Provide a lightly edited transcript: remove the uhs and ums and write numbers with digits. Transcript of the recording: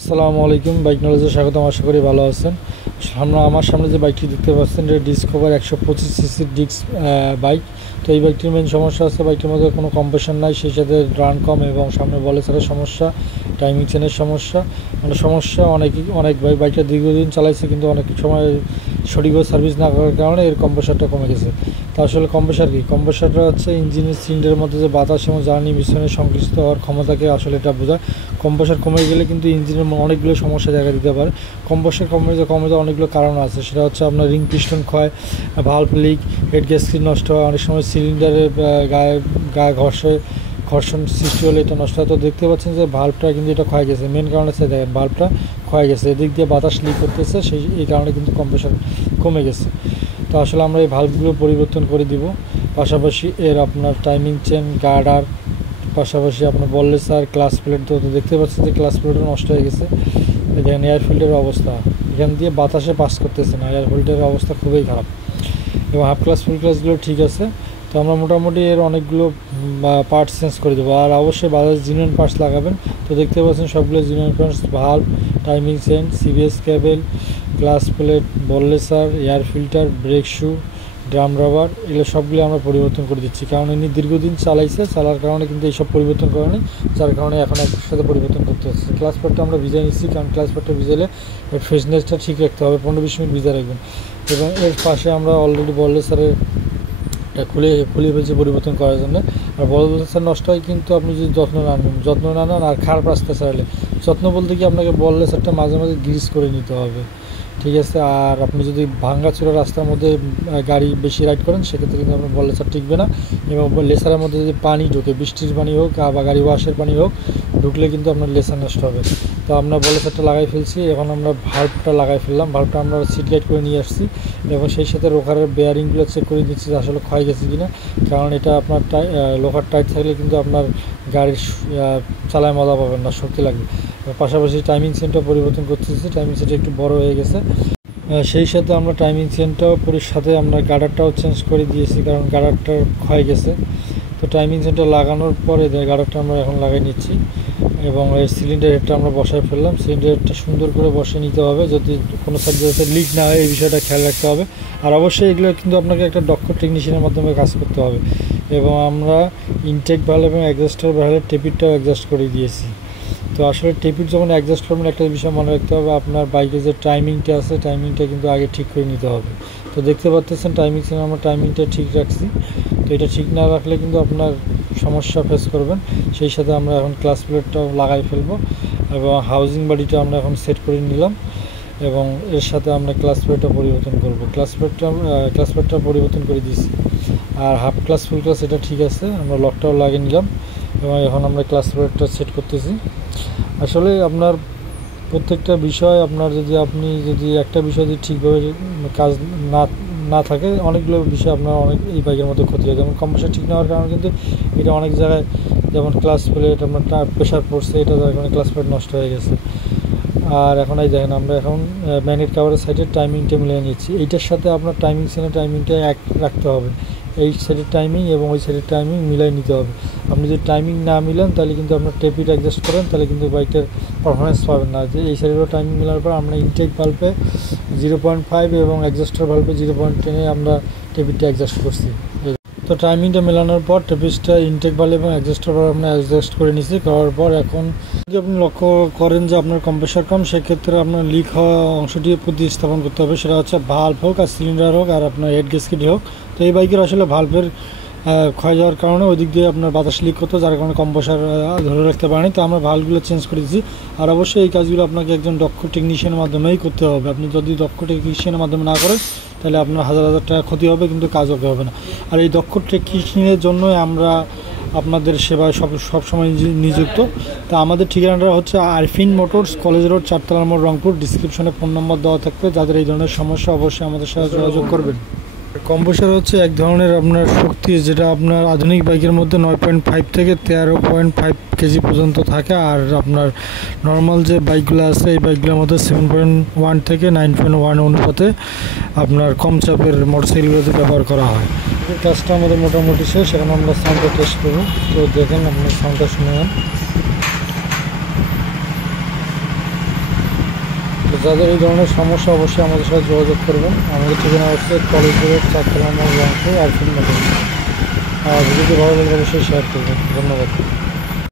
আসসালামু আলাইকুম, বাইক নলেজে স্বাগতম। আশা করি ভালো আছেন। আমার সামনে যে বাইকটি দেখতে পাচ্ছেন এটা ডিসকভার 125 সিসির ডিস্ক বাইক। তো এই বাইকটির মেন সমস্যা আছে, বাইকটির মধ্যে কোনো কম্প্রেশন নাই, সেই সাথে রান কম এবং সামনে বলে ছাড়ার সমস্যা, টাইমিং চেনের সমস্যা, মানে সমস্যা অনেক বাইকটা দীর্ঘদিন চালাইছে কিন্তু অনেক সময় সঠিকভাবে সার্ভিস না করার কারণে এর কম্প্রেসারটা কমে গেছে। তা আসলে কম্প্রেসার কি? কম্প্রেসারটা হচ্ছে ইঞ্জিনের সিলিন্ডারের মধ্যে যে বাতাস এবং জ্বালানি মিশ্রণে সংশ্লিষ্ট হওয়ার ক্ষমতাকে আসলে এটা বোঝায়। কম্প্রেসার কমে গেলে কিন্তু ইঞ্জিনের অনেকগুলো সমস্যা দেখা দিতে পারে। কম্প্রেসার কমে যাওয়ার অনেকগুলো কারণ আছে। সেটা হচ্ছে আপনার রিং পিস্টন ক্ষয়, ভালভ লিক, হেড গ্যাসকেট নষ্ট হয়, অনেক সময় সিলিন্ডারের গায়ে ঘর্ষণ সৃষ্টি হলে এটা নষ্ট হয়। তো দেখতে পাচ্ছেন যে ভালভটা কিন্তু এটা ক্ষয় গেছে। মেন কারণ হচ্ছে দেখেন ভালভটা ক্ষয় গেছে, এদিক দিয়ে বাতাস লিক করতেছে, এই কারণে কিন্তু কম্প্রেসার কমে গেছে। তো আসলে আমরা এই ভালভগুলো পরিবর্তন করে দিব। পাশাপাশি এর আপনার টাইমিং চেন, গার্ডার, পাশাপাশি আপনার বললেসার, ক্লাস প্লেট। তো দেখতে পাচ্ছেন যে ক্লাস প্লেটও নষ্ট হয়ে গেছে। দেখেন এয়ার ফিল্টারের অবস্থা, এখান দিয়ে বাতাসে পাস করতেছে না, এয়ার ফিল্টারের অবস্থা খুবই খারাপ। এবং হাফ ক্লাস ফুল ক্লাসগুলো ঠিক আছে। তো আমরা মোটামুটি এর অনেকগুলো পার্টস চেঞ্জ করে দেবো। আর অবশ্যই বাজাজ জিনুইন পার্টস লাগাবেন। তো দেখতে পাচ্ছেন সবগুলো genuine parts, valve, timing chain, CBS cable, clutch plate, ball racer, air filter, brake shoe, drum rubber, এগুলো সবগুলো আমরা পরিবর্তন করে দিচ্ছি। কারণ ইনি দীর্ঘদিন চালার কারণে কিন্তু এইসব পরিবর্তন করে নি, যার কারণে এখন একসাথে পরিবর্তন করতে হচ্ছে। ক্লাস প্লেটটা আমরা ভিজিয়ে নিচ্ছি, কারণ ক্লাস প্লেটটা ভিজালে এর ফ্রেশনেসটা ঠিক রাখতে হবে, 15-20 মিনিট ভিজা রাখবেন। এবং এর পাশে আমরা অলরেডি বললেসারের খুলে ফেলছি পরিবর্তন করার জন্য। আর বললেসার নষ্ট হয় কিন্তু আপনি যদি যত্ন না নেন আর খারাপ রাস্তা চালালে, যত্ন বলতে কি আপনাকে বললেসারটা মাঝে মাঝে গ্রিস করে নিতে হবে, ঠিক আছে। আর আপনি যদি ভাঙ্গাচোরা রাস্তার মধ্যে গাড়ি বেশি রাইড করেন সেক্ষেত্রে কিন্তু আপনার বললেসার টিকবে না। এবং লেসারের মধ্যে যদি পানি ঢোকে, বৃষ্টির পানি হোক বা গাড়ি ওয়াশের পানি হোক, ঢুকলে কিন্তু আপনার লেসার নষ্ট হবে। তো আমরা বললেসারটা লাগাই ফেলছি, এখন আমরা ভাল্বটা লাগাই ফেললাম। ভাল্বটা আমরা সিট গাইড করে নিয়ে আসছি এবং সেই সাথে লোহারের বেয়ারিংগুলো চেক করে দিচ্ছি যে আসলে ক্ষয় গেছে কিনা। কারণ এটা আপনার লোহার টাইট থাকলে কিন্তু আপনার গাড়ির চালায় মজা পাবেন না, শক্তি লাগবে। পাশাপাশি টাইমিং চেনটা পরিবর্তন করতেছি, টাইমিং চেনটা একটু বড় হয়ে গেছে। সেই সাথে আমরা টাইমিং চেনটাও সাথে আমরা গার্ডারটাও চেঞ্জ করে দিয়েছি, কারণ গার্ডারটা ক্ষয় গেছে। তো টাইমিং চেনটা লাগানোর পরে গার্ডারটা আমরা এখন লাগাই নিচ্ছি এবং এই সিলিন্ডার হেডটা আমরা বসায় ফেললাম। সিলিন্ডার হেডটা সুন্দর করে বসে নিতে হবে, যদি কোনো সাবজেক্টে লিক না হয় এই বিষয়টা খেয়াল রাখতে হবে। আর অবশ্যই এগুলো কিন্তু আপনাকে একটা দক্ষ টেকনিশিয়ানের মাধ্যমে কাজ করতে হবে। এবং আমরা ইনটেক ভালভ এবং অ্যাডজাস্টার ভালভের টেপিটটাও অ্যাডজাস্ট করে দিয়েছি। তো আসলে টেপিট যখন অ্যাডজাস্ট করবেন একটা বিষয় মনে রাখতে হবে, আপনার বাইকের যে টাইমিংটা আছে টাইমিংটা কিন্তু আগে ঠিক করে নিতে হবে। তো দেখতে পাচ্ছেন টাইমিং চেন আমরা টাইমিংটা ঠিক রাখছি। তো এটা ঠিক না রাখলে কিন্তু আপনার সমস্যা ফেস করবেন। সেই সাথে আমরা এখন ক্লাস প্লেটটাও লাগাই ফেলবো এবং হাউজিং বডিটা আমরা এখন সেট করে নিলাম এবং এর সাথে আমরা ক্লাস প্লেটটা পরিবর্তন করব। ক্লাস প্লেটটা পরিবর্তন করে দিয়েছি। আর হাফ ক্লাস ফুল ক্লাস এটা ঠিক আছে, আমরা লকটাও লাগিয়ে নিলাম এবং এখন আমরা ক্লাস প্লেটটা সেট করতেছি। আসলে আপনার প্রত্যেকটা বিষয় আপনি যদি একটা বিষয় যদি ঠিকভাবে কাজ না থাকে, অনেকগুলো বিষয় আপনার এই বাইকের মধ্যে ক্ষতি হয়। যেমন কম্প্রেসার ঠিক না হওয়ার কারণে কিন্তু এটা অনেক জায়গায়, যেমন ক্লাস প্লেট আপনার প্রেশার পড়ছে, এটা যার কারণে ক্লাস প্লেট নষ্ট হয়ে গেছে। আর এখন এই দেখেন আমরা এখন ম্যাগনেট কাভারের সাইডে টাইমিংটা মিলিয়ে নিচ্ছি। এইটার সাথে আপনার টাইমিং চেনের টাইমিংটা এক রাখতে হবে, এই সাইডের টাইমিং এবং ওই সাইডের টাইমিং মিলাই নিতে হবে। আপনি যদি টাইমিং না মিলান তাহলে কিন্তু আপনার টেপিট অ্যাডজাস্ট করেন, তাহলে কিন্তু বাইকটার পারফরমেন্স পাবেন না। যে এই সাইডেরও টাইমিং মেলার পর আমরা ইনটেক ভালভে 0.5 এবং অ্যাডজাস্টার ভালভে 0.10 আমরা টেপিটটা অ্যাডজাস্ট করছি। তো টাইমিংটা মেলানোর পর টেপিসটা ইনটেক ভালভ এবং অ্যাডজাস্টার ভালভ আমরা অ্যাডজাস্ট করে নিয়েছি। করার পর এখন যদি আপনি লক্ষ্য করেন যে আপনার কম্প্রেসার কম, সেক্ষেত্রে আপনার লিক হওয়া অংশটি প্রতিস্থাপন করতে হবে। সেটা হচ্ছে ভালভ হোক আর সিলিন্ডার হোক আর আপনার হেড গ্যাসকেট হোক। তো এই বাইকের আসলে ভালভের ক্ষয় যাওয়ার কারণে ওই দিক দিয়ে আপনার বাতাস লিক করতো, যার কারণে কম্প্রেসার ধরে রাখতে পারেনি। তো আমরা ভালভগুলো চেঞ্জ করে দিচ্ছি। আর অবশ্যই এই কাজগুলো আপনাকে একজন দক্ষ টেকনিশিয়ানের মাধ্যমেই করতে হবে। আপনি যদি দক্ষ টেকনিশিয়ানের মাধ্যমে না করেন তাহলে আপনার হাজার টাকা ক্ষতি হবে, কিন্তু কাজ হবে না। আর এই দক্ষ টেকনিশিয়ানের জন্যই আমরা আপনাদের সেবায় সবসময় নিযুক্ত। তা আমাদের ঠিকানাটা হচ্ছে আরফিন মোটরস, কলেজ রোড, 4তলা মোড়, রংপুর। ডিসক্রিপশনে ফোন নম্বর দেওয়া থাকবে, যাদের এই ধরনের সমস্যা অবশ্যই আমাদের সাথে যোগাযোগ করবেন। কম্প্রেসার হচ্ছে এক ধরনের আপনার শক্তি, যেটা আপনার আধুনিক বাইকের মধ্যে 9.5 থেকে 13.5 কেজি পর্যন্ত থাকে। আর আপনার নর্মাল যে বাইকগুলো আছে এই বাইকগুলোর মধ্যে 7.1 থেকে 9.1 অনুপাতে আপনার কম চাপের মোটরসাইকেলগুলোতে ব্যবহার করা হয়। এই কাজটা আমাদের মোটামুটি শেষ। এখন আমরা সাউন্ডটা টেস্ট করব। তো দেখেন আপনার সাউন্ডটা শুনে নেন। যাদের এই ধরনের সমস্যা অবশ্যই আমাদের সাথে যোগাযোগ করবেন। আমাদের ঠিকানা হচ্ছে কলেজ রোড 4 নম্বর রংপুর আরফিন মোটরস। ভিডিওটি ভালো লাগলে অবশ্যই শেয়ার করবেন। ধন্যবাদ।